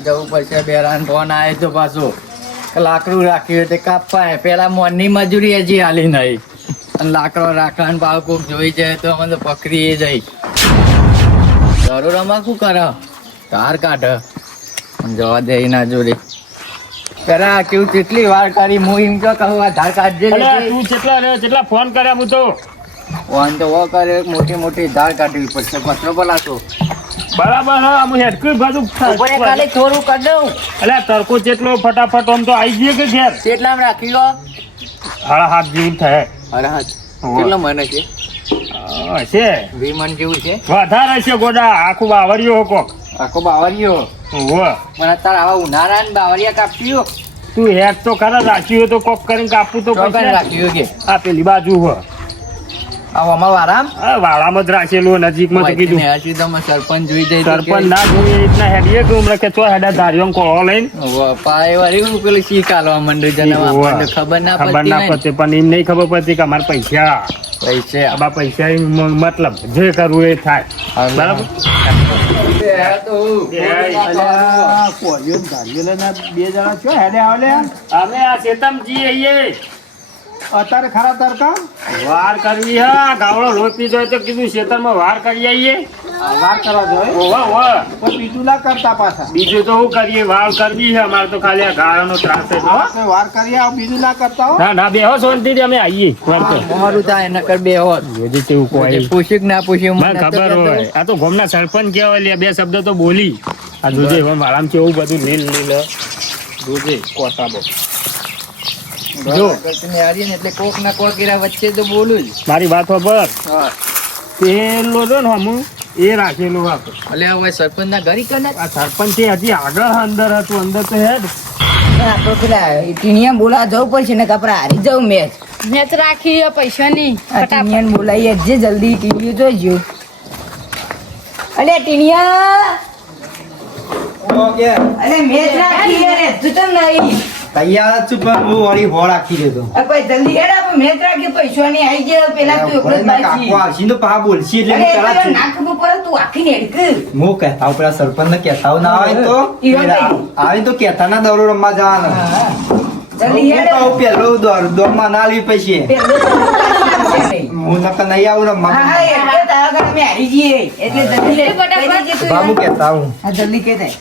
જવું પડશે. બેરાન ફોન આવે તો પાછો લાકડું રાખ્યું તે કાપવાય પેલા મોનની મજૂરી હજી હાલી નહીં અને લાકડો રાખવાનું ભાવ કોક જોઈ જાય તો અમે તો પકડી જઈ જરૂર આમાં શું કરે ધાર કાઢે જવા દે ના જોડે પેલા કેવું કેટલી વાર કરી હું એમ કહું ધાર કાઢજે તું કેટલા ફોન કર્યા હું તો ફોન તો કરે મોટી મોટી ધાર કાઢવી પડશે પત્રો બોલાતો બરાબર હા હું હેડકું બધું ખાલી થોડું કરી દઉં એટલે તડકો જેટલો ફટાફટ આમ તો આવી ગયો કે ઘેર કેટલા રાખ્યો 7.5 જેવું થાય કેટલો મને છે હશે 20 મણ જેવું છે વધારે છે ગોડા આખું બાવરિયો કોક આખો બાવરિયો પણ અત્યારે આવા ઉનાળા ને બાવરિયા કાપ્યો તું હેડ તો ખરા રાખ્યું તો કોક કરીને કાપવું તો રાખ્યું કે આ પેલી બાજુ વાળામાં જ રાખેલું નજીકમાં તો કીધું સરપંચ જોઈ જાય સરપંચ ના જોઈએ રીતના હેડીએ કે હમણાં કે ચો હેડા ધારીઓ કોળો લઈને પેલું શી કાલવા માંડ્યું ખબર ના પડતી પણ એમ નહીં ખબર પડતી કે અમારે પૈસા મતલબ જે કરવું એ થાય બરાબર અમે આ ચેતમજી આવીએ અત્યારે ખરા તરકા વાર કરવી હા ગાવડો લોટ પીધો હોય તો કીધું ખેતરમાં વાર કરી આવીએ વાર કરવા જોઈએ તો બીજું ના કરતા પાછા બીજું તો શું કરીએ વાર કરવી છે અમારે તો ખાલી આ ગાળાનો ત્રાસ છે વાર કરીએ બીજું ના કરતા હો ના બેહો શાંતિથી અમે આવીએ અમારું થાય એના કર બે હોત તેવું કોઈ પૂછ્યું ના પૂછ્યું મને ખબર હોય આ તો ગામના સરપંચ કહેવાય બે શબ્દ તો બોલી આ જોજે વાળામાં કેવું બધું લીલ જોજે કોટાબો જો એટલે કોક ના કોક વચ્ચે તો બોલું જ મારી વાત ખબર પેલો જો ને હું એ રાખેલું એટલે હવે સરપંચ ના ઘરી કર આ સરપંચ હજી આગળ અંદર હતું અંદર તો હેડ આપડે પેલા ટીણિયા બોલાવા જવું પડશે ને કપડા હારી જવું મેચ રાખી પૈસાની ટીણિયા બોલાવીએ જે જલ્દી ટીવી જોઈજો અલે ટીણિયા અલે મેચ રાખી રે તું તો નહીં તૈયાર જ છું પણ હું વળી હોળ રાખી દેતો ભાઈ જલ્દી હેડ આપણે મેચ રાખી પૈસાની આવી જાય પેલા તું એકલો જ બાકી આવશી તો પા બોલશી એટલે હું કરા છું ના ખબર પડે તું આખી હેડ હું કહેતા હું પેલા સરપંચ ને કહેતા ના આવે તો આવે તો કહેતા ના દોરો રમવા જવાનો જલ્દી હેડ પેલો દોરમાં ના લઈ પૈસે હું નકર નહીં આવું રમવા હા એટલે તારા ઘરે મે આવી જઈએ એટલે જલ્દી બાબુ કહેતા હું જલ્દી કે દે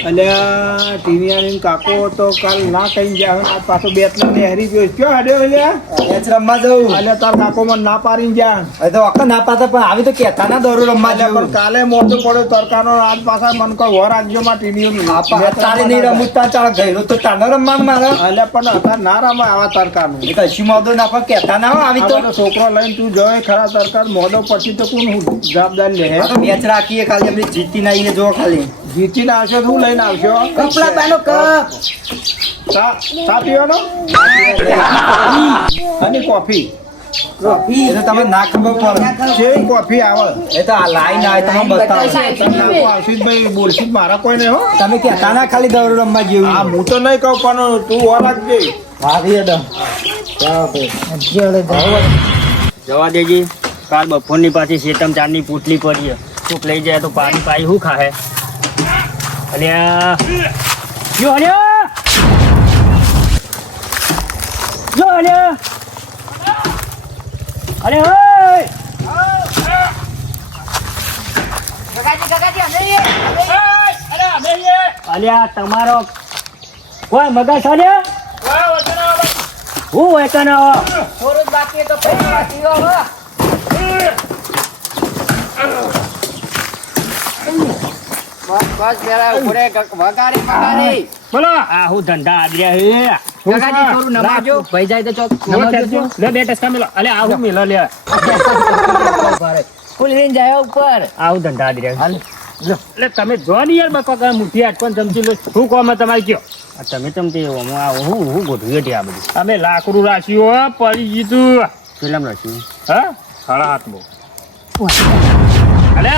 અલ્યા ટીનિયાની કાકો તો કાલ ના કઈ જાય આ પાછો બેટલા ને હરી ગયો ક્યાં હડ્યો અલ્યા મેચ રમવા જવું અલ્યા તાર કાકો મને ના પાડીને જા હવે તો અక్క ના પાતા પણ આવી તો કહેતા ના દોરો રમવા જાય પણ કાલે મોટો પડ્યો તરકાનો આજ પાછા મન કો વર રાજ્યમાં ટીનિયો ના તારે નહીં રમું તા ચાલ ગયો તો તાનો રમવાનું મારે અલ્યા પણ અત્યારે ના રમાય આવા તરકાનું એ કશી મોદો ના પણ કહેતા ના આવી તો છોકરો લઈને તું જોય ખરા તરકાર મોદો પછી તો કોણ જવાબદારી લે મેચ રાખીએ ખાલી આપણે જીતી ના આવીએ જો ખાલી જીતીને આવશો શું લઈને આવશો કપડા બાનો કપ ચા પીવાનો અને કોફી કોફી એ તો તમે ના ખબર પડે કેવી કોફી આવે એ તો આ લાઈન આવે તમે બતાવો આશીષભાઈ બોલશી મારા કોઈ નહીં હો તમે કહેતા ના ખાલી દોડ રમવા જેવું હા હું તો નહીં કહું પણ તું ઓળખજે જવા દેજે કાલ બપોરની પાછી શેતમ ચારની પૂટલી પડી ચૂક લઈ જાય તો પાણી પાઈ શું ખાહે અલ્યા જો અલ્યા જો અલ્યા અરે હોય અલ્યા તમારો કોઈ મગજ અલ્યા હું વેતન થોડું બાકી તો પૈસા પીવો હો બસ પેલા ઉપરે વગાડી પગાડી બોલો આ હું ધંધા આદર્યા હે કાકાજી થોડું નમાજો ભાઈ જાય તો ચોક નમાજો લે બે ટસકા મેલો અલે આ હું મેલો લે ફૂલ લઈને જાય ઉપર આવું ધંધા આદર્યા હાલ એટલે તમે જો ને યાર બકા મુઠી આટકોન ચમચી લો શું કહો મેં તમારે કયો તમે ચમચી હું ગોઠવી હતી આ બધું અમે લાકડું રાખ્યું પડી જીતું કેટલામ રાખ્યું હા 7.5 બહુ અલે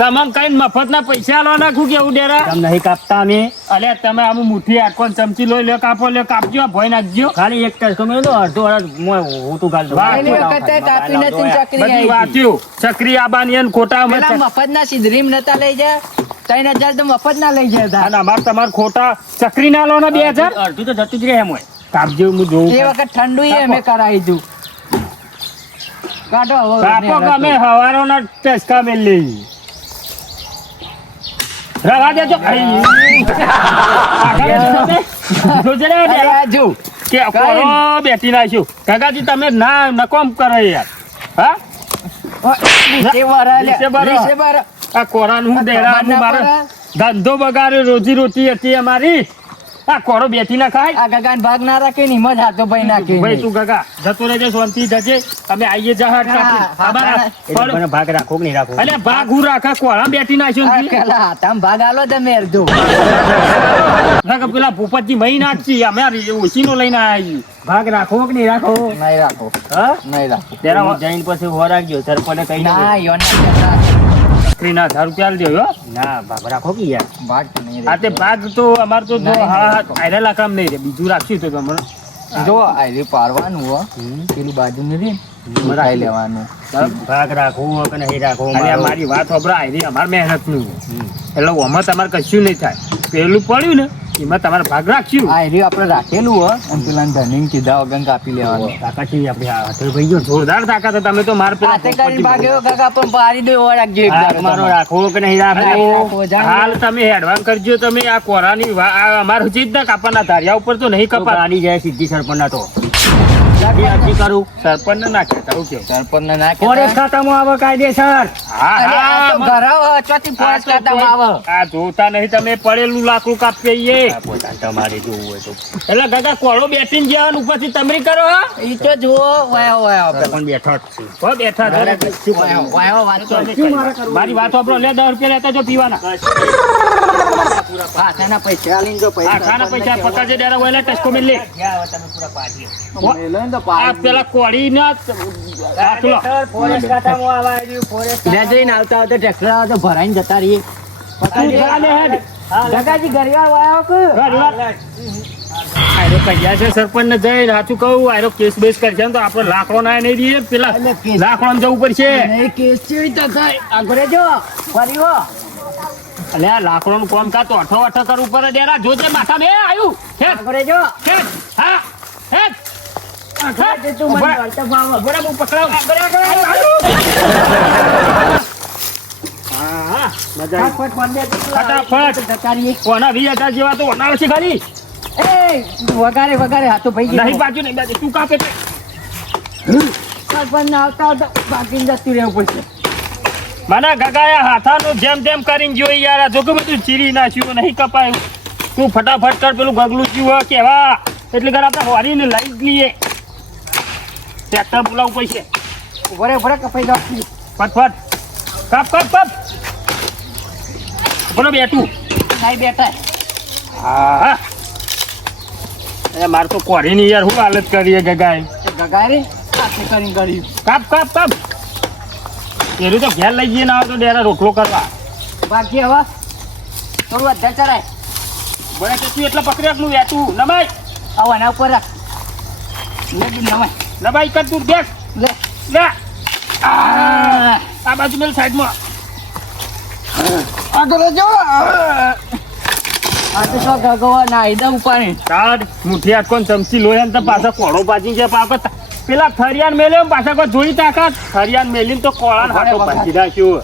તમામ કઈ મફત ના પૈસા લો નાખું કેવું ડેરા તમે નહીં કાપતા અમે અલે તમે આમ મુઠ્ઠી આટકોન ચમચી લો લે કાપો લે કાપજો ભોય નાખજો ખાલી એક ટસકો મેં તો અડધો હું તું ગાલ દો કાપી નથી ચકરી વાત્યું ચકરી આબાની ખોટા મફત ના સિધરીમ નતા લઈ જા 3,000 તો મફત ના લઈ જતા અને અમાર તમાર ખોટા ચકરી ના લો ને 2000 અડધું તો જતું જ રહે એમ હોય. કાપજો હું જોઉં એ વખત ઠંડુ મેં કરાવી દઉં કાઢો હવે કાપો કે અમે હવારોના ટચકા મેલ લઈ રવા દેજો જોજે રે અરે આ જો કે કોરો બેઠી નાખ્યું કાકાજી તમે ના નકોમ કરો યાર હા નીચે વરા લે નીચે વરા. નીચે વરા. આ કોરાનું હું દેરાનું મારે ધંધો બગાડ્યો રોજી રોટી હતી અમારી આ કોરો બેઠી ના ખાય આ ગગાન ભાગ ના રાખે ની મજ હાથો ભાઈ નાખે ભાઈ તું કાકા જતો રહેજે શાંતિ જજે અમે આવીએ જહાજ કાપી એ લોકોને ભાગ રાખો કે નહીં રાખો? અલે ભાગ હું રાખા કોરા બેઠી નાખ્યો ને તી. પેલા હાથામાં ભાગ આલો તમે અડધો કાકા પેલા ભૂપતજી મહી નાખી અમે ઓછીનો લઈને આયા ભાગ રાખો કે નહીં રાખો? નહીં રાખો હા નહીં રાખો તેરા હું જઈને પછી ઉભો રાખજો સરપંચને કહી ના દેજો. યોના ના 1000 રૂપિયા આલી દેજો હો. ના ભાગ રાખો કે યાર. ભાગ તો નહીં આ તે ભાગ તો અમાર તો જો નહીં, હા નહીં. આયરેલા કામ નહીં રે બીજું રાખ્યું તો તમારે જો આયરી પારવાનું હો પેલું બાજુ નથી મરાઈ લેવાનું ભાગ રાખો કે નહીં રાખો? અને આ મારી વાત હોભરા આયરી અમાર મહેનત નું એટલે ઓમાં તમારે કશું નહીં થાય પેલું પડ્યું ને એમાં તમારે ભાગ રાખ્યું આયરી આપણે રાખેલું હો અને પેલા ધનિંગ કીધા વગર કાપી લેવાનું કાકાજી આપણે હાથે ભાઈ ગયો જોરદાર તાકાત છે. તમે તો માર પેલા હાથે કરીને ભાગ એવો કાકા પણ પાડી દો એવો રાખજો એક દાડો મારો તમારે. રાખો કે નહીં રાખો? રાખો, જાઓ. હાલ તમે એડવાન્સ કરજો તમે આ કોરાની અમારું ચીજ ના કાપવાના ધારિયા ઉપર તો નહીં તો કપા ગાડી જાય સીધી સરપંચ તો એ અરજી કરું. સરપંચ ને નાખે તારું કેવું સરપંચને ના કહેતા. ફોરેસ્ટ ખાતામાં આવે કાયદેસર. હા અરે આ હા તો ઘરાઓ ચોથી ફોરેસ્ટ ખાતામાં આવે. આ જોતા નહીં તમે પડેલું લાકડું કાપીએ આ પોતાને તમારે જોવું હોય તો એટલે કાકા કોળો બેસીને ગયા ઉપરથી તમરી કરો હા ઈ તો જુઓ વાયો વાયો પેલો. પણ બેઠો જ છું. હો બેઠા છો. વાયો વાયો વાત તો મારી વાત વાપરો લે 10 રૂપિયા લેતા જો પીવાના હા તેના પૈસા આલીને જો આ ખાના પૈસા પકડજે ડેરા ઓલા ટચકો મેલ લે આ પેલા કોળી ના ફોરેસ્ટ ખાતામાં આવે આવ્યું, ફોરેસ્ટ લે જઈને આવતા આવતા ટ્રેક્ટર આવે તો ભરાઈને જતા રહીએ જગાજી ઘરિયાળ વાયો કે આયરો કહીયા છે સરપંચ ને જઈને સાચું કહું આયરો કેસ બેસ કરશે ને તો આપણે લાકડો ના નહીં દઈએ પેલા એટલે કેસ- લાકડો જવું પડશે નહીં કેસ ચેવી તો થાય આગળ જો ફરી હો એટલે આ લાકડો નું કામ કા તો અઠો અઠો કરવું પડે ડેરા જોજે માથા બે આવ્યું ખેત આગળ જો ખેત હા ખેત આગળ તું મને વળતા ફાવો. બરાબર પકડાવ હા મજા આવી. ફટાફટ ફોન દે તું. ફટાફટ. જતા રહીએ. કોના 20,000 જેવા તો વનાવે છે ખાલી એ વગારે વગારે હાથો ભાઈ નહીં ગયો બાજુ નહીં બાજુ તું કાપે સરપંચ આવતા આવતા બાકી જતું રહેવું પડશે મને ગગાયા હાથાનું જેમ તેમ કરીને જોઈ યાર આ જો કે બધું ચીરી નાખ્યું નહીં કપાયું તું ફટાફટ કર પેલું ગગલું જીવ કેવા એટલે ઘર આપણે હોરીને લઈ જ લઈએ ટ્રેક્ટર બોલાવું પૈસે ઉભરે ઉભરે કપાઈ દો ફટફટ કપ કપ કપ બોલો બેઠું નહીં બેઠા હા એ મારે તો કોરીની યાર શું હાલત કરીએ ગગાય ગગારે હાથે કરીને કર્યું કાપ કાપ કાપ એનું તો ઘેર લઈ જઈએ ના આવે તો ડેરા રોટલો કરવા બાકી હવે થોડું વધારે ચડાય બોલે કે તું એટલે પકડી નું વેતું નમાય આવો એના ઉપર રાખ લે દી નવાય નમાઈ કર તું દેખ લે લે આ બાજુ મેલ સાઈડમાં આગળ જો આ તો શું ગગવા ના ઈદા ઉપાડી તાડ મુઠી આટકોન ચમચી લોહી ને તો પાછા કોળો પાછી છે પાછા પેલા થરિયાન મેલ્યો ને પાછા કોઈ જોઈ તાકાત થરિયાન મેલીને તો કોળાને હાથો ભાજી નાખ્યો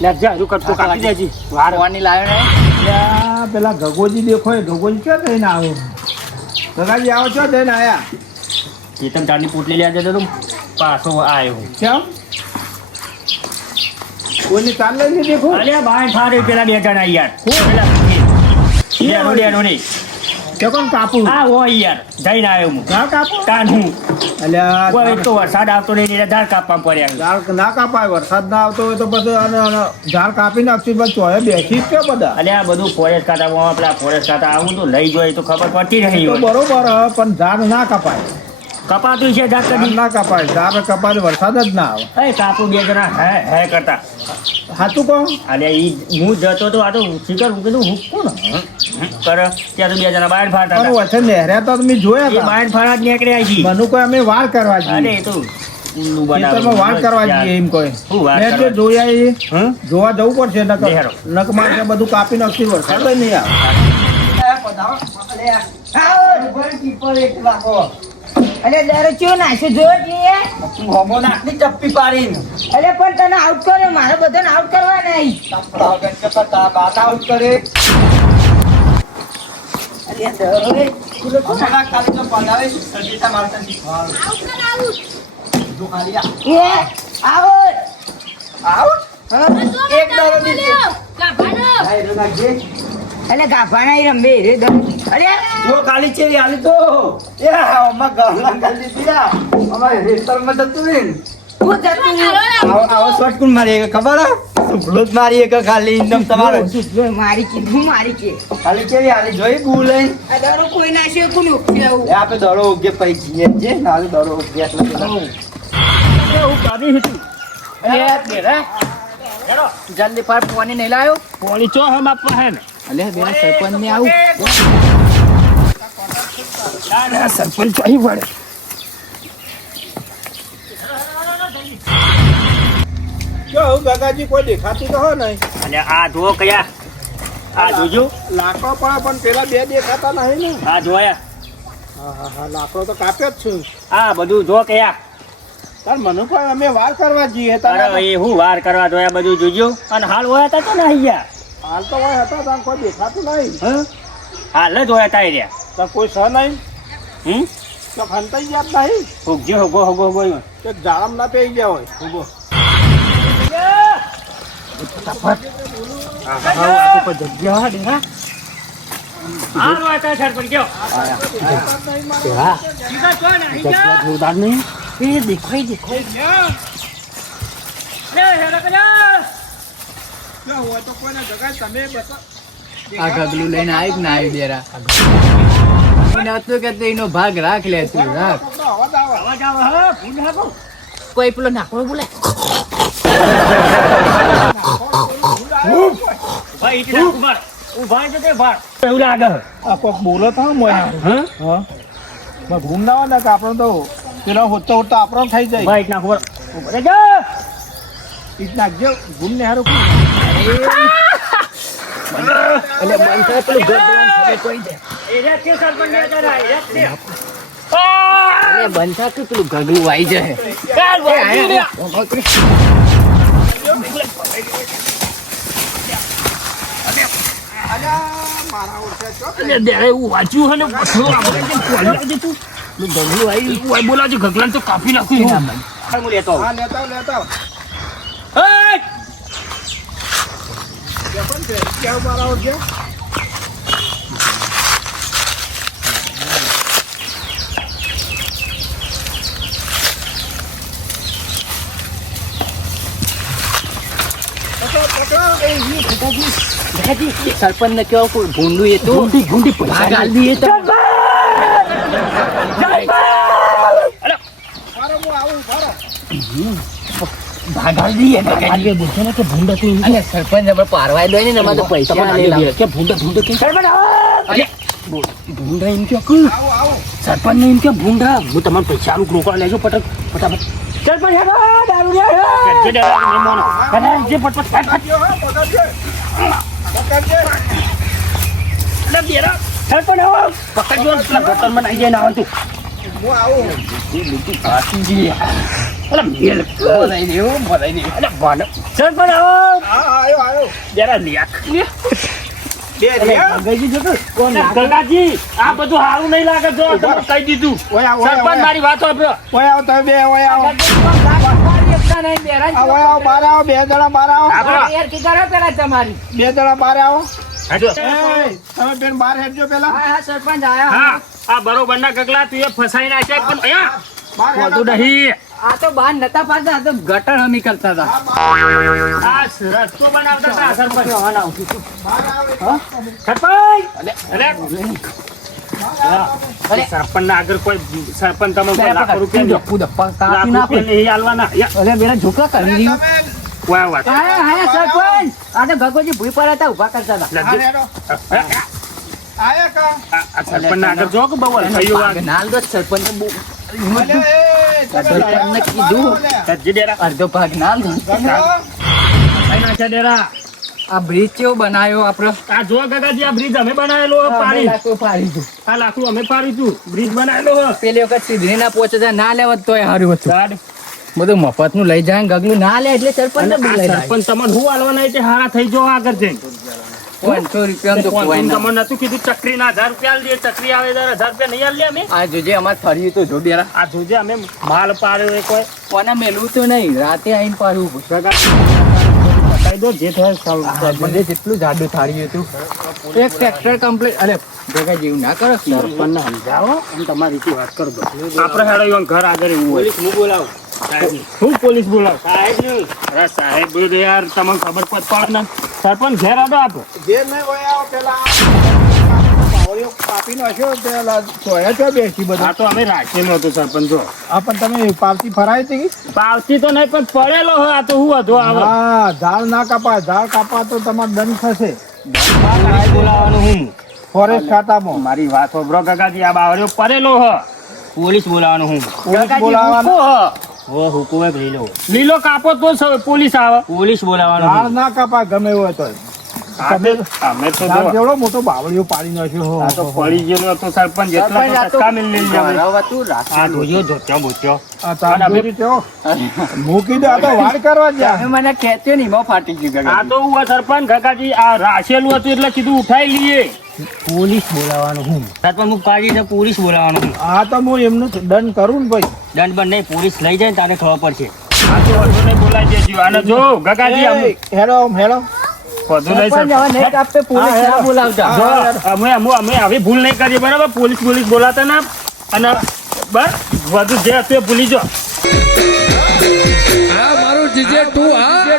લે જા હજુ કટકો કાપી દેજી વાર વાની લાવ્યો ને ત્યાં પેલા ગગોજી દેખો એ ગગોજી ક્યાં થઈને આવો ગગાજી આવો છો થઈને આયા ચેતન તારની પોટલી લેવા જતો તો પાછો આવ્યો. કેમ કોઈની તાર લઈને દેખો અલ્યા ભાઈ ફારે પેલા બે જણા યાર ડેડો નહીં કે કોણ કાપું આ હોય યાર જઈને આવ્યો હું ના કાપો કાન હું અલ્યા કોઈ એક તો વરસાદ આવતો નહીં એટલે ધાર કાપવા પડ્યા ઝાડ ના કાપાય વરસાદ ના આવતો હોય તો પછી ઝાડ કાપી નાખશું બસ ચોહે બેસી જ કે બધા અલે આ બધું ફોરેસ્ટ ખાતામાં પેલા ફોરેસ્ટ ખાતા આવું તો લઈ જોઈએ તો ખબર પડતી નહીં તો હોય. બરોબર હ, પણ ઝાડ ના કપાય કપાતું છે જાત ઝાડ ના કપાય ઝાડ કપાય વરસાદ જ ના આવે કાપુ બે જણા હે કરતા સાચું કહો અલે ઈ હું જતો તો આ તો શિખર હું કીધું હું કોણ કરે ત્યાં તો બે જણા બાયણ ફાટા પણ હતા. વચ્ચે નહેર્યા તો તમે જોયા એ હતા બાયણ ફાટા જ નીકળ્યા છે મનુ કોઈ અમે વાર કરવા અરે જઈએ એ તો ઉલ્લુ ખેતરમાં વાર કરવા જઈએ એમ કોઈ શું વાર મેં જો કરવા? જોયા એ હં? જોવા જવું પડશે લેહારો. નક મારે બધું કાપી નાખી વરસાદ જ નહીં આવે અરે દરો ચો નાખે જો ટીણીએ ચપ્પી પાડીને અરે પણ તને આઉટ કર્યો મારે બધાને આઉટ કરવા નહીં આઉટ કરે અરે દરો રે તું લોકો ના ખાલી તો પડાવે સંગીતા મારતા એ આવો આઉટ હા એક દરો નીચે અલે ગાભાના ઈ રંબે રે દરો અરે જો ખાલી છે આલી તો એ અમાર ગામના ખાલી દીયા અમાર રેતરમાં જતું ને તું જતું રહ્યો. આવો શોટ કોણ મારી ખબર હે ભૂત મારી એક ખાલી ઇન્દમ તમારો જો મારી કે હું મારી કે ખાલી છે આલી જોઈ ભૂલ હે આ દરો કોઈ નાશે કોને ઉઠી આવું એ આપે દડો ઉગે પૈકી જે નાલે દડો ઉગે એટલે હું કાઢી હતી અરે બેરા જલ્દી પર પાણી નહીં લાયો પોણી ચો હમ આપવા હે ને અલે બેરા સરપંચ ને આવું સરપંચ અહીં વળે જો હું કાકાજી કોઈ દેખાતી તો હો નહીં અને આ જુઓ કયા આ જોજો લાકડો પણ પેલા બે દેખાતા નહીં ને આ જોયા હા લાકડો તો કાપ્યો જ છું આ બધું જો કયા તાર મને પણ અમે વાર કરવા જઈએ અરે તારા એ હું વાર કરવા જોયા બધું જોજો અને હાલ હોયા તા તો ને અહીંયા હાલ તો હોય હતા તાર કોઈ દેખાતું નહીં હં? હાલ જ હોયા તા રહ્યા તાર કોઈ સહ નહીં હમ તો ખંતાઈ જાત નહીં હુગજો હુગો હુગો હુગો એમાં. કે જાળમ ના પેઈ ગયા હોય ઉભો હાલ હોયા તા સરપંચ ગયો જોરદાર નહીં જો હોય તો કોઈને જગાય તમે બતા આ ગગલું લઈને આવી ના આવી બેરા મને હતું કે તું એનો ભાગ રાખ લે તું રાખ અવાજ આવે અવાજ આવે હા ભૂલ નાખો કોઈ પેલો નાખો બોલે ભાઈ ઈટી નાખ ઉભા ઉભા છે તે ભાર એવું લાગે આ કોક બોલો તો મોય હા હા માં ઘૂમ ના હોય ને કે આપણો તો પેલો હોતો હોતો આપણો થઈ જાય ભાઈ ઈટ નાખ ઉભા ઉભા રહેજો. ઈટ નાખજો ઘૂમ ને હારું એ રહ્યા છે સરપંચ ને જરા, એ રહ્યા છે. બંધ થા કે પેલું ગગલું આવી જાય ચાલ, ભાઈ, જી લ્યા. એવું વાંચ્યું હે ને પછલો આપણે કેમ ખોલી આવજે તું ગગલું આવી એવું બોલાવજો ગગલાને તો કાપી નાખ્યું હાલ, હું લેતો આવું. હા લેતા આવ, લેતા આવ. એય! કેમ છે ક્યાં મારા ઓર છે સરપંચ ને કેવો કોઈ ભૂંડું એ તો ભાગ આલ દઈએ તો મારો હું આવું મારો ભાગ આલ દઈએ ને આજે બોલશે ને કે ભૂંડા તો એમ અને સરપંચ આપણે પારવાઈ દો ને એમાં તો પૈસા આલેલા. કે ભૂંડા ભૂંડા કે અરે, ભૂંડા એમ કે આવું આવું સરપંચ ને એમ કે ભૂંડા હું તમારે પૈસા આલું રોકડા લેજો ફટાફટ સરપંચ હેડો દારૂ લે જે દારૂ ને મોનો કને જે ફટફટ પકડજો હા પકડજો પકડજો લે બેરા સરપંચ આવો પકડજો ને પેલા ગટરમાં નાઈ જાય ના તું હું આવું અલા મેલ બોલાઈ દેવું બોલાઈ દેવું અલા ભાડ સરપંચ આવો હા આયો આયો બેરા લિયાક બે રહ્યા ગઈજી જો ગંગાજી આ બધું હારું નહીં લાગે જો તમે કહી દીધું ઓય આવો સરપંચ મારી વાત સાંભળો ઓય આવો તમે બે ઓય આવો આ ઓય આવો બાર આવો બે જણા બાર આવો તમારી બે જણા બાર આવો હાજો એ તમે બેન બાર હેડજો પેલા હા સરપંચ આયા હા આ બરોબર ના ગગલા તું એ ફસાઈ નાખ્યા પણ અહીંયા બાર હેડો વધુ નહીં આ તો બહાર નતા પાડતા આ તો ગટર હમી કરતા હતા આ રસ્તો બનાવતા હતા સરપંચ બાર આવે સરપંચ અરે સરપંચ ના આગળ કોઈ સરપંચ તમે લાખો રૂપિયા ડપ્પુ ડપ્પા લાખ કાપી નાખો રૂપિયા નહીં આલવાના અરે બેરા ઝોકા કરી રહ્યું વાહ વાહ હા હા સરપંચ આ તો ગગોજી ભૂઈ પર હતા ઉભા કરતા હતા હા હેડો આયા કા આ સરપંચ ના આગળ જો કે બવલ થયું આ નાલ દો સરપંચ બહુ અલે એ સરપંચને કીધું કચ્છી ડેરા અડધો ભાગ ના લો. કઈ નાખ્યા ડેરા આ બ્રિજ કેવો બનાવ્યો આપડે આ જો ગગાજી આ બ્રિજ અમે બનાવેલો હે પાડી લાકડું પાડી દીધું. આ લાકડું અમે પાડીશું બ્રિજ બનાવેલો હે પેલી વખત સીધરી ના પહોંચે ના લેવત તોય સારું હતું. ગાડ. બધું મફત નું લઈ જાય ને ગગલું ના લે એટલે સરપંચ અને ને આ બોલાય સરપંચ તમને શું આલવાના છે હારા થઈ જાઓ આગળ જઈને 500 રૂપિયા તો કોઈ ના. તમને નતું કીધું ચકરી ના 1000 રૂપિયા આલજે ચકરી આવે ત્યારે 1000 રૂપિયા નહીં આલ્યા અમે આ જોજે અમારે ફર્યું તો જો ડેરા આ જોજે અમે માલ પાડ્યો એ કોઈ કોને મેલવું તો નહીં રાતે આવીને પાડવું બતાવી દો જે થાય મને જેટલું જાડું થાળ્યું હતું એક ટ્રેક્ટર કમ્પ્લીટ અરે ભેગા જેવું ના કરો સરપંચને સમજાવો અને તમારી રીતે વાત કરો આપણે હેડો ઈવન ઘર આગળ એવું હોય હું બોલાવું હું પોલીસ બોલાવ સાહેબ નું અરે સાહેબ બોલો યાર તમને ખબર પડે ને સરપંચ ઘેર આડો આપો જે નહીં હોય આવો પેલા પાવડીઓ કાપી નાખ્યો પેલા સોયા તો બેસી આ બધા તો અમે રાખેલો હતો સરપંચ જો આ પણ તમે પાવતી ફરાઈ હતી પાવતી તો નહીં પણ પડેલો હોય આ તો હું હતો આવે હા ઝાડ ના કાપા ઝાડ કાપા તો તમારે દંડ થશે બોલાવાનું હું ફોરેસ્ટ ખાતામાં મારી વાત હોભરો ગગાજી આ બાવળીઓ પડેલો હ પોલીસ બોલાવાનું હું પોલીસ બોલાવવાના હવે હુકુમ એક લઈ લો લીલો કાપો તો પોલીસ આવે પોલીસ બોલાવાનું ઝાડ હું ના કાપા ગમે હોય તો અમે તો ઝાડ જો જેવડો મોટો બાવળીઓ પાડી નાખ્યો આ તો પડી ગયેલો હતો સરપંચ એટલા તો ટચકા મિલ લઈ જાય આ જોયો ધોત્યો બોત્યો આ તાંદોરી તેઓ મૂકી દે આ તો વાડ કરવા જ્યાં મને ખેંચ્યો નહીં મો ફાટી ગયું આ તો હું સરપંચ ગગાજી આ રાશેલું હતું એટલે કીધું ઉઠાઈ લઈએ પોલીસ બોલાવાનું હું સરપંચ હું કાઢી છે પોલીસ બોલાવાનું હું આ તો હું એમનું દંડ કરું ને ભાઈ દંડ બંધ નહીં પોલીસ લઈ જાય ને તારે ખબર પડશે આ તો વધુ નહીં બોલાઈ દેજો અને જો ગગાજી એ, હેડો હેડો વધુ નહીં સરપંચ પોલીસ ના બોલાવતા જો અમે આવી ભૂલ નહીં કરીએ બરાબર પોલીસ બોલાતા ના અને બસ વધુ જે હતું એ ભૂલી જો આ મારું જીજે તું હા